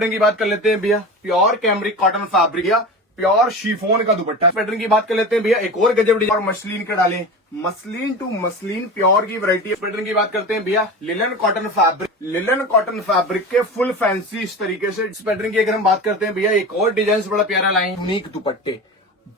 Pattern की बात कर लेते हैं भैया, प्योर कैमरिक कॉटन फैब्रिक या प्योर शिफॉन का दुपट्टा। पैटर्न की बात कर लेते हैं भैया, एक और गजब डिजाइन और मसलिन का डालें, मसलिन टू मसलिन प्योर की वैरायटी। पैटर्न की बात करते हैं भैया, linen cotton fabric, linen cotton fabric के फुल फैंसी इस तरीके से। इस पैटर्न की अगर हम बात करते हैं भैया, एक और डिजाइन बड़ा प्यारा लाए, यूनिक दुपट्टे,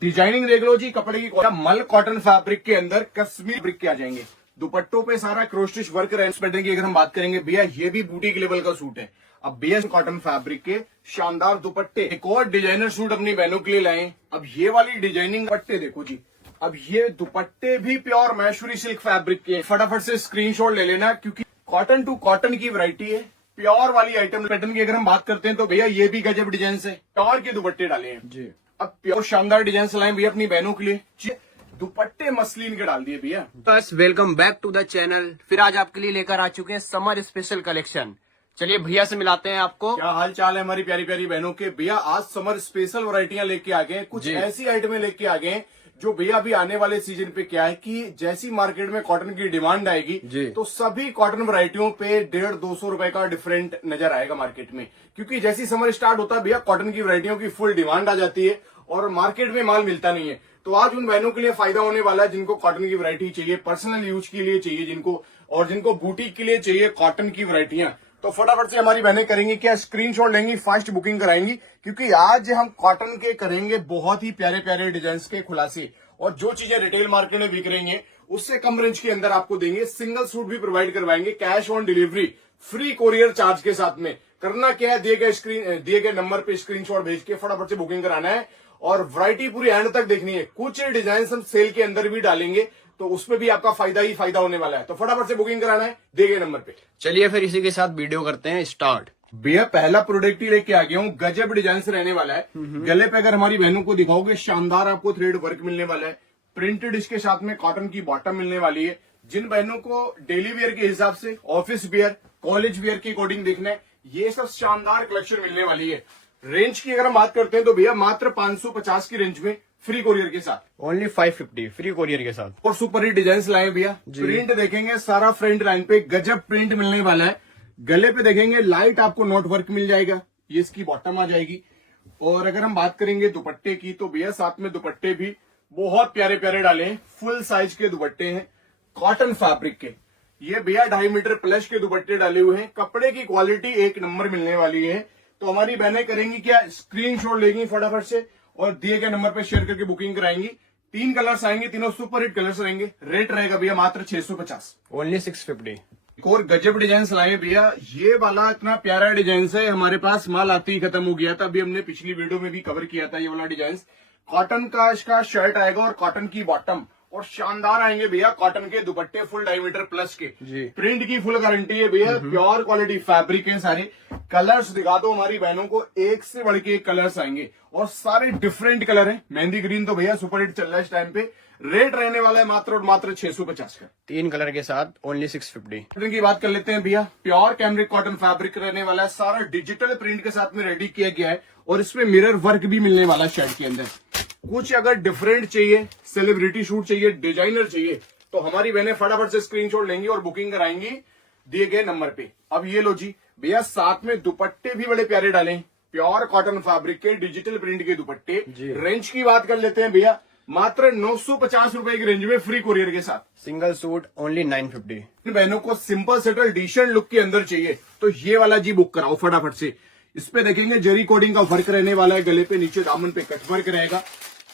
डिजाइनिंग देख लो जी, कपड़े की मल कॉटन फैब्रिक के अंदर कश्मीर ब्रिक के आ जाएंगे, दुपट्टों पे सारा क्रोस्टिच वर्क है। इस पैटर्न की अगर हम बात करेंगे भैया, ये भी बूटीक लेवल का सूट है। अब भैया कॉटन फैब्रिक के शानदार दुपट्टे, एक और डिजाइनर सूट अपनी बहनों के लिए लाए। अब ये वाली डिजाइनिंग दुपट्टे देखो जी, अब ये दुपट्टे भी प्योर मैशूरी सिल्क फैब्रिक के। फटाफट से स्क्रीनशॉट ले लेना, क्योंकि कॉटन टू कॉटन की वैरायटी है, प्योर वाली आइटम। पैटर्न की अगर हम बात करते हैं तो भैया ये भी गजब डिजाइन है, प्योर के दुपट्टे डाले हैं जी। अब प्योर शानदार डिजाइन लाए भैया अपनी बहनों के लिए, दुपट्टे मसलिन के डाल दिए भैया। बस welcome back to the channel. फिर आज आपके लिए लेकर आ चुके हैं समर स्पेशल कलेक्शन। चलिए भैया से मिलाते हैं आपको। क्या हाल चाल है हमारी प्यारी प्यारी बहनों के। भैया आज समर स्पेशल वैरायटियां लेके आ गए, कुछ ऐसी आइटमें लेके आ गए जो भैया अभी आने वाले सीजन पे क्या है कि जैसी मार्केट में कॉटन की डिमांड आएगी तो सभी कॉटन वैरायटियों पे 150-200 रुपए का डिफरेंट नजर आएगा मार्केट में। क्योंकि जैसी समर स्टार्ट होता है भैया, कॉटन की वैरायटियों की फुल डिमांड आ जाती है और मार्केट में माल मिलता नहीं है। तो आज उन बहनों के लिए फायदा होने वाला है जिनको कॉटन की वैरायटी चाहिए, पर्सनल यूज के लिए चाहिए जिनको, और जिनको बूटीक के लिए चाहिए कॉटन की वैरायटियां। तो फटाफट से हमारी बहनें करेंगी क्या, स्क्रीनशॉट लेंगी, फास्ट बुकिंग कराएंगी, क्योंकि आज हम कॉटन के करेंगे बहुत ही प्यारे प्यारे डिजाइन के खुलासे। और जो चीजें रिटेल मार्केट में बिक रही हैं उससे कम रेंज के अंदर आपको देंगे। सिंगल सूट भी प्रोवाइड करवाएंगे, cash on delivery, free courier charge के साथ में। करना क्या है, दिए गए नंबर पे स्क्रीनशॉट भेज के फटाफट से बुकिंग कराना है और वैरायटी पूरी एंड तक देखनी है। कुछ डिजाइन हम सेल के अंदर भी डालेंगे तो उसमें भी आपका फायदा ही फायदा होने वाला है। तो फटाफट से बुकिंग कराना है दिए गए नंबर पे। चलिए फिर इसी के साथ वीडियो करते हैं स्टार्ट। भैया पहला प्रोडक्ट ही लेके आ गया हूँ, गजब डिजाइन से रहने वाला है। गले पे अगर हमारी बहनों को दिखाओगे, शानदार आपको थ्रेड वर्क मिलने वाला है, प्रिंटेड इसके साथ में कॉटन की बॉटम मिलने वाली है। जिन बहनों को डेली वेयर के हिसाब से, ऑफिस वेयर, कॉलेज वेयर के अकॉर्डिंग देखना है, ये सब शानदार कलेक्शन मिलने वाली है। रेंज की अगर हम बात करते हैं तो भैया मात्र 550 की रेंज में फ्री कोरियर के साथ, ओनली 550 फ्री कोरियर के साथ। और सुपर हिट डिजाइन लाए भैया। प्रिंट देखेंगे सारा फ्रंट लाइन पे गजब प्रिंट मिलने वाला है। गले पे देखेंगे लाइट आपको नोट वर्क मिल जाएगा, ये इसकी बॉटम आ जाएगी। और अगर हम बात करेंगे दुपट्टे की तो भैया साथ में दुपट्टे भी बहुत प्यारे प्यारे डाले हैं, फुल साइज के दुपट्टे हैं कॉटन फैब्रिक के। ये भैया 2.5 मीटर प्लस के दुपट्टे डाले हुए हैं, कपड़े की क्वालिटी एक नंबर मिलने वाली है। तो हमारी बहनें करेंगी क्या, स्क्रीनशॉट लेंगी फटाफट से और दिए गए नंबर पे शेयर करके बुकिंग कराएंगी। 3 कलर्स आएंगे, तीनों सुपर हिट कलर्स रहेंगे। रेट रहेगा भैया मात्र 650, ओनली 650। एक और गजब डिजाइन लाए भैया, ये वाला इतना प्यारा डिजाइन है, हमारे पास माल आते ही खत्म हो गया था। अभी हमने पिछली वीडियो में भी कवर किया था ये वाला डिजाइन। कॉटन का इसका शर्ट आएगा और कॉटन की बॉटम, और शानदार आएंगे भैया कॉटन के दुपट्टे फुल 2.5 मीटर प्लस के। प्रिंट की फुल गारंटी है भैया, प्योर क्वालिटी फैब्रिक है सारे। कलर्स दिखा दो हमारी बहनों को, एक से बढ़ के एक कलर्स आएंगे और सारे डिफरेंट कलर हैं। मेहंदी ग्रीन तो भैया सुपर हिट चल रहा है इस टाइम पे। रेट रहने वाला है मात्र और मात्र 650 का, 3 कलर के साथ ओनली 650। की बात कर लेते हैं भैया, प्योर कैमरिक कॉटन फैब्रिक रहने वाला है, सारा डिजिटल प्रिंट के साथ में रेडी किया गया है और इसमें मिरर वर्क भी मिलने वाला है शर्ट के अंदर। कुछ अगर डिफरेंट चाहिए, सेलिब्रिटी शूट चाहिए, डिजाइनर चाहिए, तो हमारी बहनें फटाफट से स्क्रीनशॉट लेंगी और बुकिंग कराएंगी दिए गए नंबर पे। अब ये लो जी भैया, साथ में दुपट्टे भी बड़े प्यारे डाले, प्योर कॉटन फैब्रिक के डिजिटल प्रिंट के दुपट्टे। रेंज की बात कर लेते हैं भैया, मात्र 950 रुपए की रेंज में फ्री कोरियर के साथ। Single suit only 950। बहनों को सिंपल सेटल डिसेंट लुक के अंदर चाहिए तो ये वाला जी बुक कराओ फटाफट से। इस पे देखेंगे जरी कोडिंग का वर्क रहने वाला है, गले पे नीचे दामन पे कट वर्क रहेगा,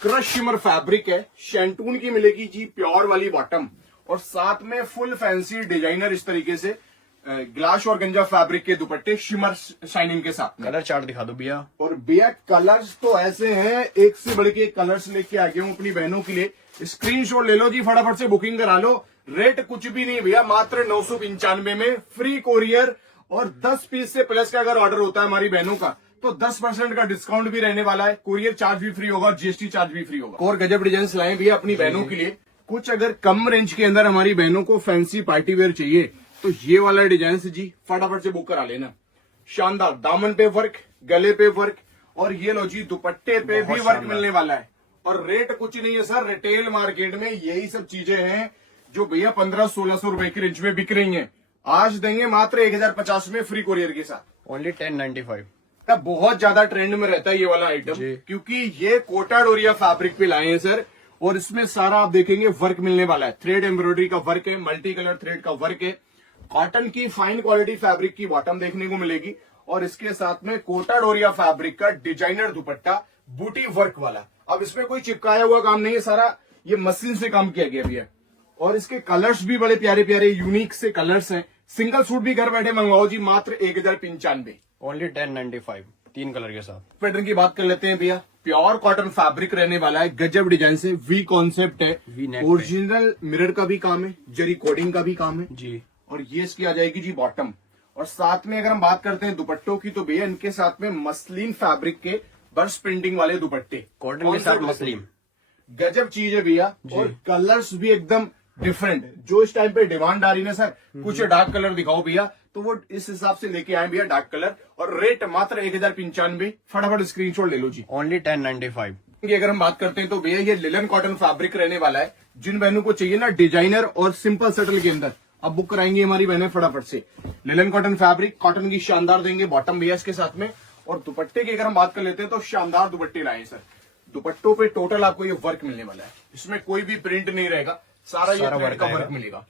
क्रश शिमर फैब्रिक है, शैंटून की मिलेगी जी प्योर वाली बॉटम, और साथ में फुल फैंसी डिजाइनर इस तरीके से ग्लास और गंजा फैब्रिक के दुपट्टे शिमर शाइनिंग के साथ। कलर चार्ट दिखा दो भैया। और भैया कलर्स तो ऐसे हैं, एक से बढ़ के कलर्स लेके आ गया हूं अपनी बहनों के लिए। स्क्रीनशॉट ले लो जी, फटाफट से बुकिंग करा लो। रेट कुछ भी नहीं भैया, मात्र 995 में फ्री कोरियर, और 10 पीस से प्लस का अगर ऑर्डर होता है हमारी बहनों का तो 10% का डिस्काउंट भी रहने वाला है, कोरियर चार्ज भी फ्री होगा, जीएसटी चार्ज भी फ्री होगा। और गजब डिजाइन लाए भैया अपनी बहनों के लिए। कुछ अगर कम रेंज के अंदर हमारी बहनों को फैंसी पार्टी वेयर चाहिए तो ये वाला डिजाइन जी फटाफट से बुक करा लेना। शानदार दामन पे वर्क, गले पे वर्क, और ये लो जी दुपट्टे पे भी वर्क मिलने वाला है। और रेट कुछ नहीं है सर, रिटेल मार्केट में यही सब चीजें हैं जो भैया 1500-1600 रुपए की रेंज में बिक रही हैं। आज देंगे मात्र 1050 में फ्री कोरियर के साथ, ओनली 1095। बहुत ज्यादा ट्रेंड में रहता है ये वाला आइटम, क्योंकि ये कोटा डोरिया फैब्रिक पे लाए हैं सर। और इसमें सारा आप देखेंगे वर्क मिलने वाला है, थ्रेड एम्ब्रॉयडरी का वर्क है, मल्टी कलर थ्रेड का वर्क है, कॉटन की फाइन क्वालिटी फैब्रिक की बॉटम देखने को मिलेगी, और इसके साथ में कोटा डोरिया फैब्रिक का डिजाइनर दुपट्टा बूटी वर्क वाला। अब इसमें कोई चिपकाया हुआ काम नहीं है, सारा ये मशीन से काम किया गया भैया। और इसके कलर्स भी बड़े प्यारे प्यारे यूनिक से कलर्स हैं। सिंगल सूट भी घर बैठे मंगवाओ जी, मात्र 1095, ओनली 1095, 3 कलर के साथ। पैटर्न की बात कर लेते हैं भैया। प्योर कॉटन फैब्रिक रहने वाला है, गजब डिजाइन से, वी कॉन्सेप्ट है, ओरिजिनल मिरर का भी काम है, जरी कोडिंग का भी काम है जी। और ये इसकी आ जाएगी जी बॉटम। और साथ में अगर हम बात करते हैं दुपट्टों की, तो भैया इनके साथ में मसलिन फैब्रिक के बर्स प्रिंटिंग वाले दुपट्टे, कॉटन के साथ मसलिन, गजब चीज है भैया। और कलर्स भी एकदम डिफरेंट, जो इस टाइम पे डिमांड आ रही है ना सर, कुछ डार्क कलर दिखाओ भैया, तो वो इस हिसाब से लेके आए भैया डार्क कलर। और रेट मात्र 1095, फटाफट स्क्रीनशॉट ले लो जी, ओनली 1095। कि अगर हम बात करते हैं तो भैया ये लिलन कॉटन फैब्रिक रहने वाला है। जिन बहनों को चाहिए ना डिजाइनर और सिंपल सटल के अंदर, अब बुक कराएंगे हमारी बहनें फटाफट से। लिलन कॉटन फैब्रिक, कॉटन की शानदार देंगे बॉटम भैया इसके साथ में। और दुपट्टे की अगर हम बात कर लेते हैं तो शानदार दुपट्टे लाए सर। दुपट्टों पे टोटल आपको ये वर्क मिलने वाला है, इसमें कोई भी प्रिंट नहीं रहेगा, सारा ये थ्रेड का वर्क मिलेगा।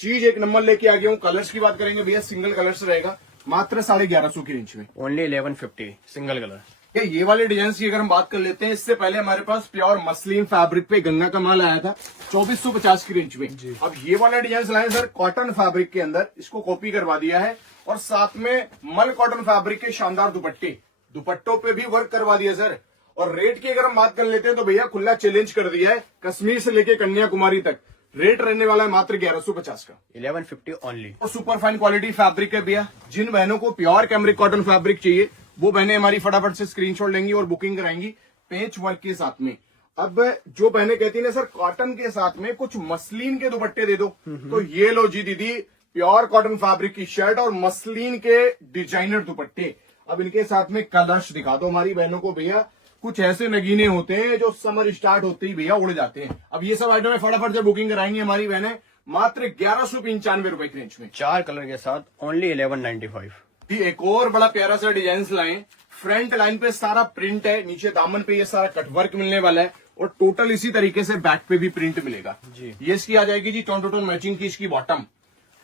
चीज एक नंबर लेके आ गया हूँ। कलर्स की बात करेंगे भैया, सिंगल कलर्स रहेगा, मात्र 1150 की रेंज में, ओनली 1150 सिंगल कलर। ये वाले डिजाइन की अगर हम बात कर लेते हैं, इससे पहले हमारे पास प्योर मसलिन फैब्रिक पे गंगा का माल आया था 2450 की रेंज में। अब ये वाला डिजाइन लाए सर कॉटन फैब्रिक के अंदर, इसको कॉपी करवा दिया है, और साथ में मल कॉटन फैब्रिक के शानदार दुपट्टे, दुपट्टों पे भी वर्क करवा दिया सर। और रेट की अगर हम बात कर लेते हैं तो भैया खुला चैलेंज कर दिया है, कश्मीर से लेके कन्याकुमारी तक रेट रहने वाला है मात्र 1150 का, 1150 ओनली। और सुपर फाइन क्वालिटी फैब्रिक है भैया। जिन बहनों को प्योर कैमरिक कॉटन फैब्रिक चाहिए, वो बहनें हमारी फटाफट से स्क्रीनशॉट लेंगी और बुकिंग कराएंगी पेच वर्क के साथ में। अब जो बहनें कहती है ना सर कॉटन के साथ में कुछ मसलिन के दुपट्टे दे दो, तो ये लो जी दीदी, प्योर कॉटन फैब्रिक की शर्ट और मसलिन के डिजाइनर दुपट्टे। अब इनके साथ में कलर्स दिखा दो हमारी बहनों को भैया। कुछ ऐसे नगीने होते हैं जो समर स्टार्ट होते ही भैया उड़ जाते हैं। अब ये सब आइटम फटाफट से बुकिंग कराएंगे हमारी बहनें मात्र 1195 रुपए की रेंज में, 4 कलर के साथ, ओनली 1195। एक और बड़ा प्यारा सा डिजाइन लाए, फ्रंट लाइन पे सारा प्रिंट है, नीचे दामन पे ये सारा कटवर्क मिलने वाला है, और टोटल इसी तरीके से बैक पे भी प्रिंट मिलेगा जी। ये इसकी आ जाएगी जी टोन टू टोन मैचिंग की इसकी बॉटम।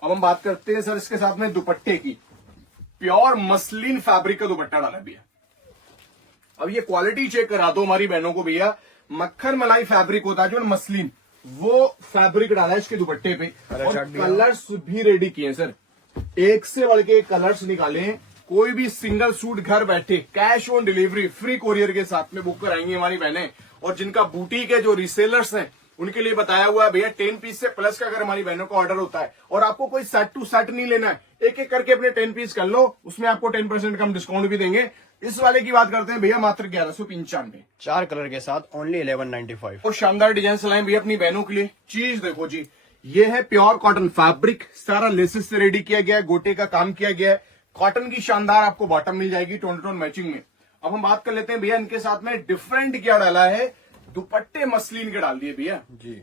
अब हम बात करते हैं सर इसके साथ में दुपट्टे की। प्योर मसलिन फैब्रिक का दुपट्टा डाला भैया। अब ये क्वालिटी चेक करा दो हमारी बहनों को भैया, मक्खन मलाई फैब्रिक होता है जो मसलिन, वो फैब्रिक डाला है इसके दुपट्टे पे, और कलर्स भी रेडी किए सर, एक से बढ़ के कलर्स निकाले। कोई भी सिंगल सूट घर बैठे cash on delivery free courier के साथ में बुक कराएंगी हमारी बहनें। और जिनका बुटीक है, जो रीसेलर्स हैं, उनके लिए बताया हुआ है भैया 10 पीस से प्लस का अगर हमारी बहनों का ऑर्डर होता है, और आपको कोई सेट टू सेट नहीं लेना है, एक एक करके अपने 10 पीस कर लो, उसमें आपको 10% कम डिस्काउंट भी देंगे। इस वाले की बात करते हैं भैया मात्र 1195, 4 कलर के साथ, ओनली 1195। और शानदार डिजाइन लाए भैया अपनी बहनों के लिए। चीज देखो जी, ये है प्योर कॉटन फैब्रिक, सारा लेसेस से रेडी किया गया है, गोटे का काम किया गया है, कॉटन की शानदार आपको बॉटम मिल जाएगी टोन टोन मैचिंग में। अब हम बात कर लेते हैं भैया इनके साथ में डिफरेंट क्या डाला है, दुपट्टे मसलिन के डाल दिए भैया।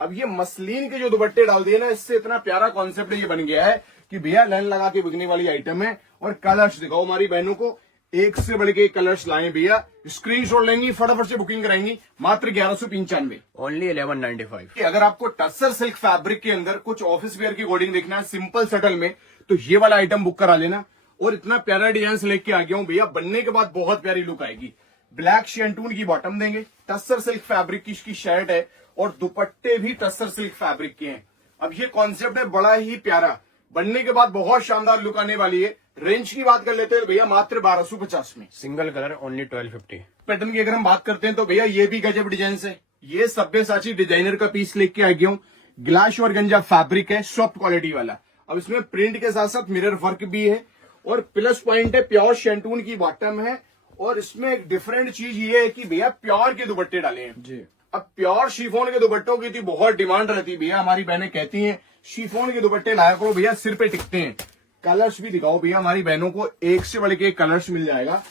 अब ये मसलिन के जो दुपट्टे डाल दिए ना, इससे इतना प्यारा कॉन्सेप्ट ये बन गया है कि भैया लाइन लगा के बिकने वाली आइटम है। और कलर्स दिखाओ हमारी बहनों को, एक से बढ़ के कलर्स लाए भैया, स्क्रीनशॉट लेंगी फटाफट से बुकिंग कराएंगी मात्र 1195, ओनली 1195। अगर आपको टस्सर सिल्क फैब्रिक के अंदर कुछ ऑफिस वेयर की कोडिंग देखना है सिंपल सटल में, तो ये वाला आइटम बुक करा लेना। और इतना प्यारा डिजाइन लेके आ गया हूं भैया, बनने के बाद बहुत प्यारी लुक आएगी। ब्लैक शेंटून की बॉटम देंगे, टस्सर सिल्क फैब्रिक की इसकी शर्ट है, और दुपट्टे भी टस्सर सिल्क फैब्रिक के हैं। अब ये कॉन्सेप्ट है बड़ा ही प्यारा, बनने के बाद बहुत शानदार लुक आने वाली है। रेंज की बात कर लेते हैं भैया मात्र 1250 में, सिंगल कलर, ओनली 1250। पैटर्न की अगर हम बात करते हैं तो भैया ये भी गजब डिजाइन है। ये सब्यसाची डिजाइनर का पीस लेके आ गया हूँ, ग्लास और गंजा फैब्रिक है, सॉफ्ट क्वालिटी वाला। अब इसमें प्रिंट के साथ साथ मिरर वर्क भी है, और प्लस पॉइंट है प्योर शेंटून की बॉटम है। और इसमें एक डिफरेंट चीज ये है कि भैया प्योर के दुपट्टे डाले हैं जी। अब प्योर शिफॉन के दुपट्टों की थी बहुत डिमांड रहती है भैया, हमारी बहनें कहती हैं शिफॉन के दुपट्टे लाया करो भैया, सिर पे टिकते हैं। कलर्स भी दिखाओ भैया हमारी बहनों को, एक से बढ़ के कलर्स मिल जाएगा।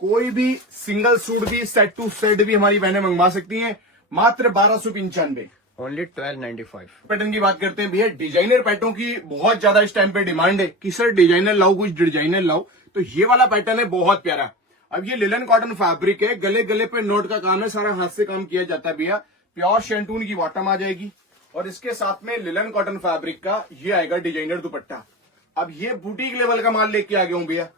कोई भी सिंगल सूट भी सेट टू सेट भी हमारी बहनें मंगवा सकती हैं मात्र 1295, ओनली 1295। पैटर्न की बात करते हैं भैया, डिजाइनर पैटर्न की बहुत ज्यादा इस टाइम पे डिमांड है कि सर डिजाइनर लाओ, कुछ डिजाइनर लाओ, तो ये वाला पैटर्न है बहुत प्यारा। अब ये लिलन कॉटन फैब्रिक है, गले गले पे नोट का काम है, सारा हाथ से काम किया जाता है भैया। प्योर शेंटून की बॉटम आ जाएगी और इसके साथ में लिलन कॉटन फैब्रिक का ये आएगा डिजाइनर दुपट्टा। अब ये बुटीक लेवल का माल लेके आ गया हूं भैया,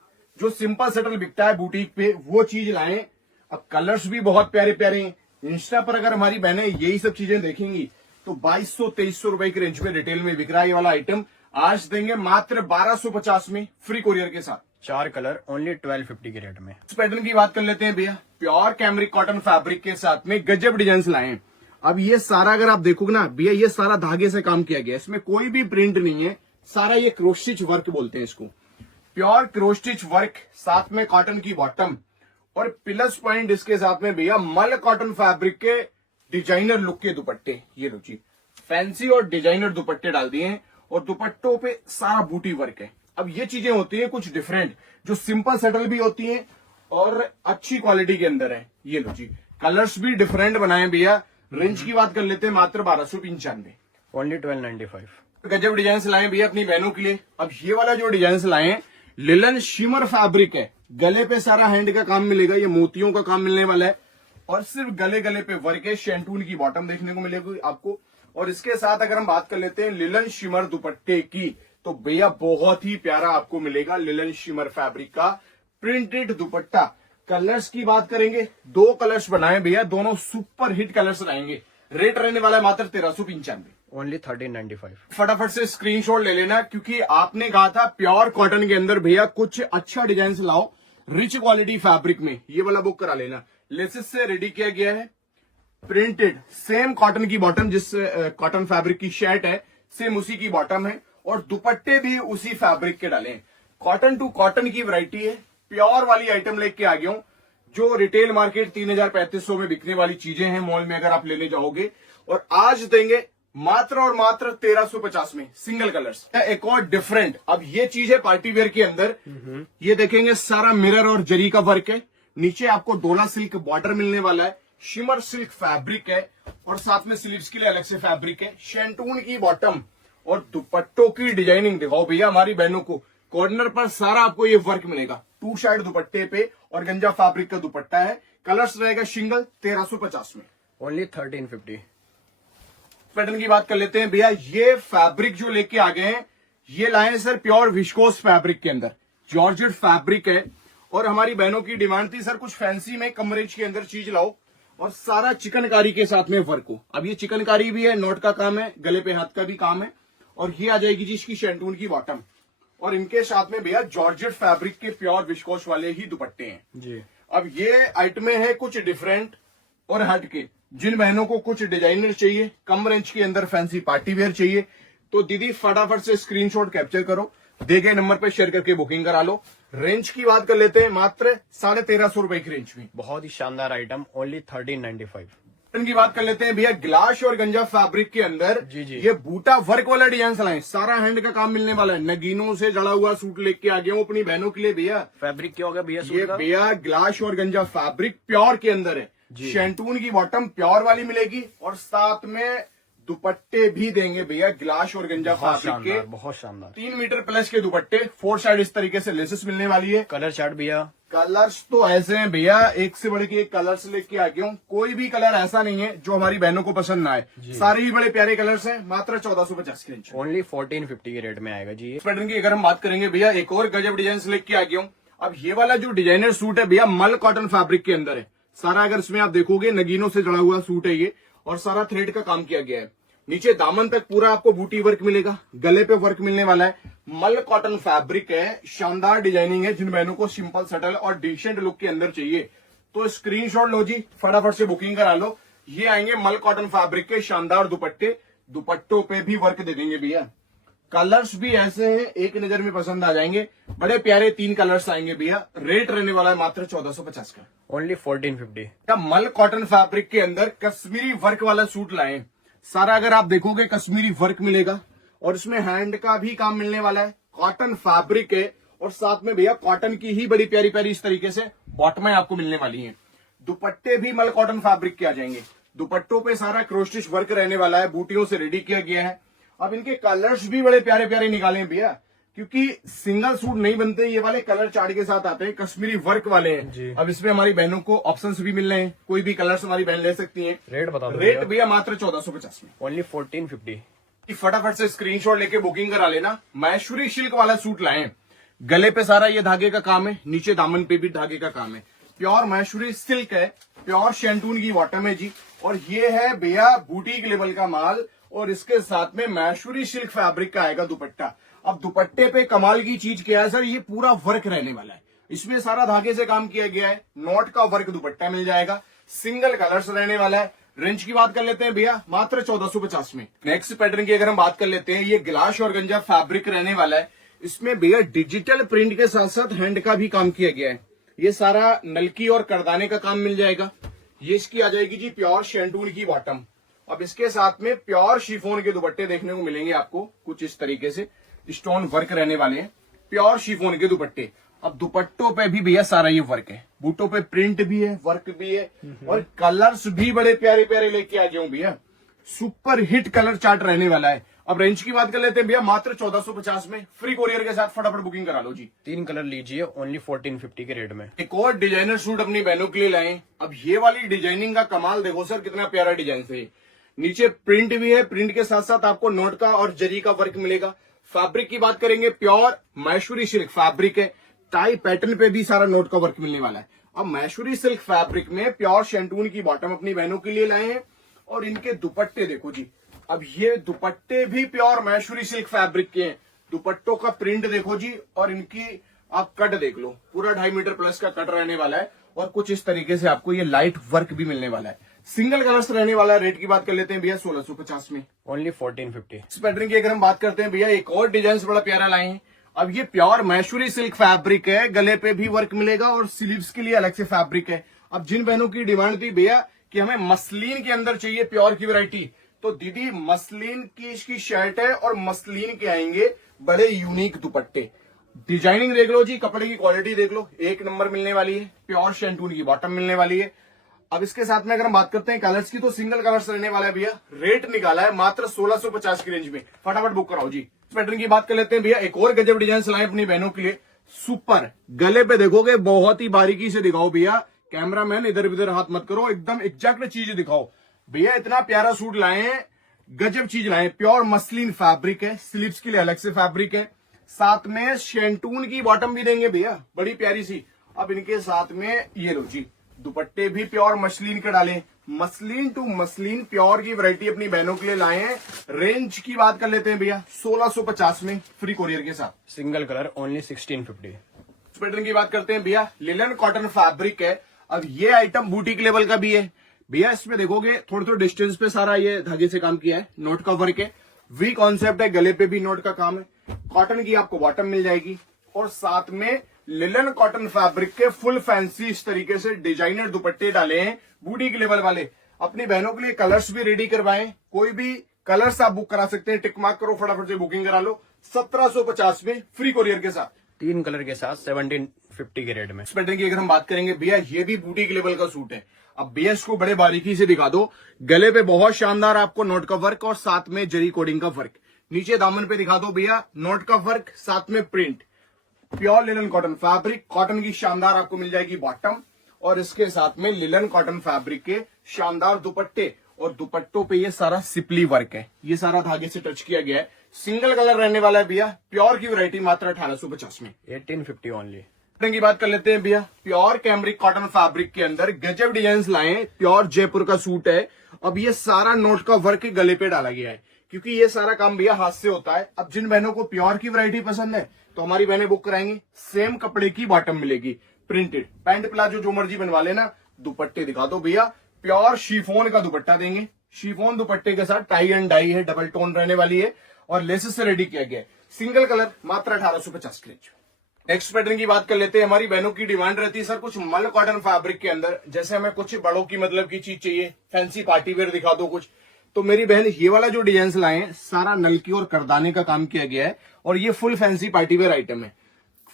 जो सिंपल सटल बिकता है बुटीक पे वो चीज लाए। अब कलर्स भी बहुत प्यारे प्यारे हैं। इंस्टा पर अगर हमारी बहनें यही सब चीजें देखेंगी तो 2200-2300 रुपए की रेंज में रिटेल में बिक रहा है ये वाला आइटम। आज देंगे मात्र 1250 में फ्री कोरियर के साथ। 4 कलर ओनली 1250 के रेट में। इस पैटर्न की बात कर लेते हैं भैया, प्योर कैमरिक कॉटन फैब्रिक के साथ में गजब डिजाइन लाए हैं। अब ये सारा अगर आप देखोगे ना भैया, ये सारा धागे से काम किया गया है, इसमें कोई भी प्रिंट नहीं है, सारा ये क्रोश स्टिच वर्क बोलते हैं इसको। प्योर क्रोश स्टिच वर्क, साथ में कॉटन की बॉटम और प्लस पॉइंट इसके साथ में भैया मल कॉटन फैब्रिक के डिजाइनर लुक के दुपट्टे। ये लो जी, फैंसी और डिजाइनर दुपट्टे डाल दिए हैं और दुपट्टों पे सारा बूटी वर्क है। अब ये चीजें होती है कुछ डिफरेंट, जो सिंपल सटल भी होती हैं और अच्छी क्वालिटी के अंदर है। ये लो जी, कलर्स भी डिफरेंट बनाए भैया। रेंज की बात कर लेते हैं मात्र 1295, ओनली 1295। गजब डिजाइन लाए भैया अपनी बहनों के लिए। अब ये वाला जो डिजाइन लाए हैं लिलन शिमर फैब्रिक है, गले पे सारा हैंड का काम मिलेगा, ये मोतियों का काम मिलने वाला है और सिर्फ गले गले पे वर्क है। शेंटून की बॉटम देखने को मिलेगी आपको और इसके साथ अगर हम बात कर लेते हैं लिलन शिमर दुपट्टे की तो भैया बहुत ही प्यारा आपको मिलेगा लिलन शिमर फैब्रिक का प्रिंटेड दुपट्टा। कलर्स की बात करेंगे, 2 कलर्स बनाए भैया, दोनों सुपर हिट कलर्स रहेंगे। रेट रहने वाला है मात्र 1395, ओनली 1395। फटाफट से स्क्रीनशॉट ले लेना क्योंकि आपने कहा था प्योर कॉटन के अंदर भैया कुछ अच्छा डिजाइन लाओ रिच क्वालिटी फैब्रिक में, ये वाला बुक करा लेना। लेसेस से रेडी किया गया है, प्रिंटेड सेम कॉटन की बॉटम, जिस कॉटन फैब्रिक की शर्ट है सेम उसी की बॉटम है और दुपट्टे भी उसी फैब्रिक के डाले हैं। कॉटन टू कॉटन की वैरायटी है, प्योर वाली आइटम लेके आ गया हूं। जो रिटेल मार्केट 3000-3500 में बिकने वाली चीजें हैं मॉल में अगर आप लेने जाओगे, और आज देंगे मात्र और मात्र 1350 में सिंगल कलर्स। एक और डिफरेंट, अब ये चीज है पार्टी वेयर के अंदर, ये देखेंगे सारा मिरर और जरी का वर्क है, नीचे आपको डोला सिल्क बॉर्डर मिलने वाला है, शिमर सिल्क फैब्रिक है और साथ में स्लीव्स के लिए अलग से फैब्रिक है, शेंटून की बॉटम और दुपट्टों की डिजाइनिंग दिखाओ भैया हमारी बहनों को। कॉर्नर पर सारा आपको ये वर्क मिलेगा, 2 साइड दुपट्टे पे और गंजा फैब्रिक का दुपट्टा है। कलर्स रहेगा सिंगल 1350 में, ओनली 1350। पैटर्न की बात कर लेते हैं भैया, ये फैब्रिक जो लेके आ गए हैं ये लाए हैं सर प्योर विस्कोस फैब्रिक के अंदर, जॉर्जेट फैब्रिक है और हमारी बहनों की डिमांड थी सर कुछ फैंसी में कम रेंज के अंदर चीज लाओ और सारा चिकनकारी के साथ में वर्क हो। अब ये चिकनकारी भी है, नोट का काम है, गले पे हाथ का भी काम है और ये आ जाएगी जी इसकी शेंटून की बॉटम और इनके साथ में भैया जॉर्जेट फैब्रिक के प्योर विस्कोस वाले ही दुपट्टे हैं जी। अब ये आइटमें है कुछ डिफरेंट और हटके, जिन बहनों को कुछ डिजाइनर चाहिए, कम रेंज के अंदर फैंसी पार्टी वेयर चाहिए तो दीदी फटाफट से स्क्रीनशॉट कैप्चर करो, दिए गए नंबर पे शेयर करके बुकिंग करा लो। रेंज की बात कर लेते हैं मात्र 1350 रुपए की रेंज में, बहुत ही शानदार आइटम, ओनली 1395। की बात कर लेते हैं भैया, ग्लास और गंजा फैब्रिक के अंदर जी जी। ये बूटा वर्क वाला डिजाइन लाए, सारा हैंड का काम मिलने वाला है। नगीनों से जड़ा हुआ सूट लेके आ गया हूँ अपनी बहनों के लिए भैया। फैब्रिक क्या होगा भैया? ये भैया ग्लास और गंजा फैब्रिक प्योर के अंदर है, शेंटून की बॉटम प्योर वाली मिलेगी और साथ में दुपट्टे भी देंगे भैया ग्लास और गंजा फैब्रिक के, बहुत शानदार 3 मीटर प्लस के दुपट्टे, 4 साइड इस तरीके से लेसेस मिलने वाली है। कलर चार्ट भैया, कलर्स तो ऐसे हैं भैया, एक से बढ़ के एक कलर्स लेके आ गया हूँ, कोई भी कलर ऐसा नहीं है जो हमारी बहनों को पसंद ना आए, सारे ही बड़े प्यारे कलर्स हैं। मात्र 1450 की रेंज, ओनली 1450 के रेट में आएगा जी। इस पैटर्न की अगर हम बात करेंगे भैया, एक और गजब डिजाइन लेके आ गया हूँ। अब ये वाला जो डिजाइनर सूट है भैया मल कॉटन फैब्रिक के अंदर है, सारा अगर इसमें आप देखोगे नगीनों से जड़ा हुआ सूट है ये और सारा थ्रेड का काम किया गया है। नीचे दामन तक पूरा आपको बूटी वर्क मिलेगा, गले पे वर्क मिलने वाला है, मल कॉटन फैब्रिक है, शानदार डिजाइनिंग है। जिन बहनों को सिंपल सटल और डिसेंट लुक के अंदर चाहिए तो स्क्रीनशॉट लो जी, फटाफट से बुकिंग करा लो। ये आएंगे मल कॉटन फैब्रिक के शानदार दुपट्टे, दुपट्टों पे भी वर्क दे देंगे भैया। कलर्स भी ऐसे हैं, एक नजर में पसंद आ जाएंगे, बड़े प्यारे 3 कलर्स आएंगे भैया। रेट रहने वाला है मात्र 1450 का, ओनली 1450। मल कॉटन फैब्रिक के अंदर कश्मीरी वर्क वाला सूट लाए, सारा अगर आप देखोगे कश्मीरी वर्क मिलेगा और इसमें हैंड का भी काम मिलने वाला है, कॉटन फैब्रिक है और साथ में भैया कॉटन की ही बड़ी प्यारी प्यारी इस तरीके से बॉटमें आपको मिलने वाली हैं। दुपट्टे भी मल कॉटन फैब्रिक के आ जाएंगे, दुपट्टों पे सारा क्रोश स्टिच वर्क रहने वाला है, बूटियों से रेडी किया गया है। अब इनके कलर्स भी बड़े प्यारे प्यारे निकाले भैया, क्योंकि सिंगल सूट नहीं बनते, ये वाले कलर चार्ट के साथ आते हैं, कश्मीरी वर्क वाले हैं। अब इसमें हमारी बहनों को ऑप्शंस भी मिल रहे हैं, कोई भी कलर्स हमारी बहन ले सकती हैं। रेट बता दो। रेट भैया मात्र 1450 में, ओनली 1450। फटाफट से स्क्रीनशॉट लेके बुकिंग करा लेना। मैशूरी सिल्क वाला सूट लाए हैं, गले पे सारा ये धागे का काम है, नीचे दामन पे भी धागे का काम है, प्योर मैशूरी सिल्क है, प्योर शैंटून की बॉटम है जी। और ये है भैया बूटीक लेवल का माल, और इसके साथ में मैशूरी सिल्क फैब्रिक का आएगा दुपट्टा। अब दुपट्टे पे कमाल की चीज क्या है सर, ये पूरा वर्क रहने वाला है, इसमें सारा धागे से काम किया गया है, नॉट का वर्क दुपट्टा मिल जाएगा, सिंगल कलर्स रहने वाला है। रेंज की बात कर लेते हैं भैया मात्र 1450 में। नेक्स्ट पैटर्न की अगर हम बात कर लेते हैं, ये गिलाश और गंजा फैब्रिक रहने वाला है, इसमें भैया डिजिटल प्रिंट के साथ साथ हैंड का भी काम किया गया है। ये सारा नलकी और करदाने का काम मिल जाएगा। ये इसकी आ जाएगी जी प्योर शैंटून की बॉटम। अब इसके साथ में प्योर शिफॉन के दुपट्टे देखने को मिलेंगे आपको, कुछ इस तरीके से स्टोन वर्क रहने वाले हैं, प्योर शिफॉन के दुपट्टे। अब दुपट्टों पे भी भैया सारा ये वर्क है, बूटों पे प्रिंट भी है, वर्क भी है, और कलर्स भी बड़े प्यारे प्यारे लेके आ गए हूं भैया, सुपर हिट कलर चार्ट रहने वाला है। अब रेंज की बात कर लेते हैं भैया मात्र 1450 में, फ्री कोरियर के साथ फटाफट बुकिंग करा लो जी। 3 कलर लीजिए ओनली 1450 के रेट में। एक और डिजाइनर सूट अपनी बहनों के लिए लाए। अब ये वाली डिजाइनिंग का कमाल देखो सर, कितना प्यारा डिजाइन है। नीचे प्रिंट भी है, प्रिंट के साथ साथ आपको नोट का और जरी का वर्क मिलेगा। फैब्रिक की बात करेंगे, प्योर मैशूरी सिल्क फैब्रिक है, टाई पैटर्न पे भी सारा नोट का वर्क मिलने वाला है। अब मैशूरी सिल्क फैब्रिक में प्योर शैंटून की बॉटम अपनी बहनों के लिए लाए हैं, और इनके दुपट्टे देखो जी। अब ये दुपट्टे भी प्योर मैशूरी सिल्क फैब्रिक के हैं, दुपट्टों का प्रिंट देखो जी, और इनकी आप कट देख लो, पूरा 2.5 मीटर प्लस का कट रहने वाला है, और कुछ इस तरीके से आपको ये लाइट वर्क भी मिलने वाला है, सिंगल कलर्स रहने वाला है। रेट की बात कर लेते हैं भैया 1650 में, ओनली 1450। इस पैटर्न की अगर हम बात करते हैं भैया, एक और डिजाइन बड़ा प्यारा लाए हैं। अब ये प्योर मैशूरी सिल्क फैब्रिक है, गले पे भी वर्क मिलेगा और स्लीव्स के लिए अलग से फैब्रिक है। अब जिन बहनों की डिमांड थी भैया कि हमें मसलिन के अंदर चाहिए प्योर की वैरायटी, तो दीदी मसलिन की इसकी शर्ट है, और मसलिन के आएंगे बड़े यूनिक दुपट्टे। डिजाइनिंग देख लो जी, कपड़े की क्वालिटी देख लो, एक नंबर मिलने वाली है, प्योर शैंटून की बॉटम मिलने वाली है। अब इसके साथ में अगर हम बात करते हैं कलर्स की, तो सिंगल कलर्स रहने वाला है भैया। रेट निकाला है मात्र 1650 की रेंज में, फटाफट बुक कराओ जी। इस पैटर्न की बात कर लेते हैं भैया, एक और गजब डिजाइन लाए अपनी बहनों के लिए, सुपर। गले पे देखोगे बहुत ही बारीकी से दिखाओ भैया, कैमरामैन इधर उधर हाथ मत करो, एकदम एग्जैक्ट चीज दिखाओ भैया। इतना प्यारा सूट लाए हैं, गजब चीज लाए, प्योर मसलिन फैब्रिक है, स्लीव्स के लिए अलग से फैब्रिक है, साथ में शैंटून की बॉटम भी देंगे भैया, बड़ी प्यारी सी। अब इनके साथ में ये लो जी, दुपट्टे भी प्योर मसलिन के डाले, मसलिन टू मसलिन प्योर की वैरायटी अपनी बहनों के लिए लाए हैं। रेंज की बात कर लेते हैं भैया 1650 में, फ्री कोरियर के साथ। Single colour only 1650। इस पैटर्न की बात करते हैं भैया, लिनन कॉटन फैब्रिक है। अब ये आइटम बूटीक लेवल का भी है भैया, इसमें देखोगे थोड़े थोड़े डिस्टेंस पे सारा ये धागे से काम किया है, नोट का वर्क है, वी कॉन्सेप्ट है, गले पे भी नोट का काम है, कॉटन की आपको बॉटम मिल जाएगी, और साथ में लिनन कॉटन फैब्रिक के फुल फैंसी इस तरीके से डिजाइनर दुपट्टे डाले हैं बूटीक लेवल वाले। अपनी बहनों के लिए कलर्स भी रेडी करवाएं, कोई भी कलर्स आप बुक करा सकते हैं, टिक मार्क करो, फटाफट से बुकिंग करा लो 1750 में, फ्री कोरियर के साथ। 3 कलर के साथ 1750 के रेट में। इस पैटर्न की अगर हम बात करेंगे भैया, ये भी बूटीक लेवल का सूट है। अब भैया इसको बड़े बारीकी से दिखा दो, गले पे बहुत शानदार आपको नोट का वर्क और साथ में जरी कोडिंग का वर्क, नीचे दामन पे दिखा दो भैया नोट का वर्क, साथ में print, pure linen cotton fabric, cotton की शानदार आपको मिल जाएगी बॉटम, और इसके साथ में लिनन कॉटन फैब्रिक के शानदार दुपट्टे, और दुपट्टों पे ये सारा सिपली वर्क है, ये सारा धागे से टच किया गया है, सिंगल कलर रहने वाला है भैया, प्योर की वैरायटी मात्र 1850 में, 1850 ओनली। की बात कर लेते हैं भैया, प्योर कैमरिक कॉटन फैब्रिक के अंदर गजब डिजाइन लाए, प्योर जयपुर का सूट है। अब ये सारा नोट का वर्क गले पे डाला गया है, क्योंकि ये सारा काम भैया हाथ से होता है। अब जिन बहनों को प्योर की वैरायटी पसंद है तो हमारी बहनें बुक कराएंगी, सेम कपड़े की बॉटम मिलेगी, प्रिंटेड, पैंट प्लाजो जो मर्जी बनवा लेना। दुपट्टे दिखा दो भैया, प्योर शिफॉन का दुपट्टा देंगे, शिफॉन दुपट्टे के साथ टाई एंड डाई है, डबल टोन रहने वाली है, और लेसेस से रेडी किया गया है, सिंगल कलर मात्र 1850 की रेंज। नेक्स्ट पैटर्न की बात कर लेते हैं, हमारी बहनों की डिमांड रहती है सर कुछ मल कॉटन फैब्रिक के अंदर, जैसे हमें कुछ बड़ों की मतलब की चीज चाहिए, फैंसी पार्टी वेयर दिखा दो कुछ, तो मेरी बहन ये वाला जो डिजाइन लाए हैं, सारा नलकी और करदाने का काम किया गया है, और ये full fancy party wear item है।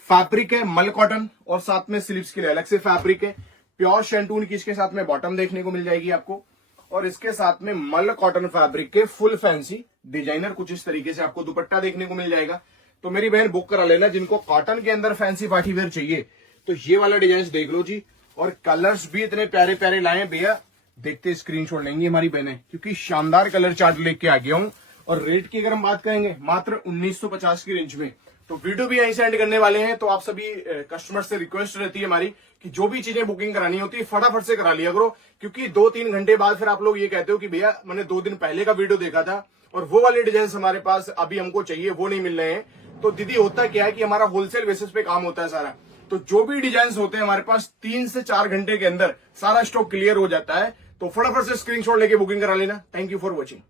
फैब्रिक है मल कॉटन, और साथ में स्लीव्स के लिए अलग से फैब्रिक है, प्योर शैंटून की इसके साथ में बॉटम देखने को मिल जाएगी आपको, और इसके साथ में मल कॉटन फैब्रिक के फुल फैंसी डिजाइनर कुछ इस तरीके से आपको दुपट्टा देखने को मिल जाएगा। तो मेरी बहन बुक करा लेना। जिनको कॉटन के अंदर फैंसी पार्टी वेयर चाहिए तो ये वाला डिजाइन देख लो जी। और कलर्स भी इतने प्यारे प्यारे लाए हैं भैया, देखते स्क्रीनशॉट लेंगी हमारी बहनें, क्योंकि शानदार कलर चार्ट लेके आ गया हूं। और रेट की अगर हम बात करेंगे मात्र 1950 की रेंज में। तो वीडियो भी यहीं सेंड करने वाले हैं। तो आप सभी कस्टमर से रिक्वेस्ट रहती है हमारी कि जो भी चीजें बुकिंग करानी होती है फटाफट से करा लिया करो, क्योंकि 2-3 घंटे बाद फिर आप लोग ये कहते हो कि भैया मैंने 2 दिन पहले का वीडियो देखा था और वो वाले डिजाइन हमारे पास अभी हमको चाहिए, वो नहीं मिल रहे हैं। तो दीदी होता क्या है कि हमारा होलसेल बेसिस पे काम होता है सारा। तो जो भी डिजाइन होते हैं हमारे पास 3 से 4 घंटे के अंदर सारा स्टॉक क्लियर हो जाता है। तो फटाफट से स्क्रीनशॉट लेके बुकिंग करा लेना। Thank you for watching.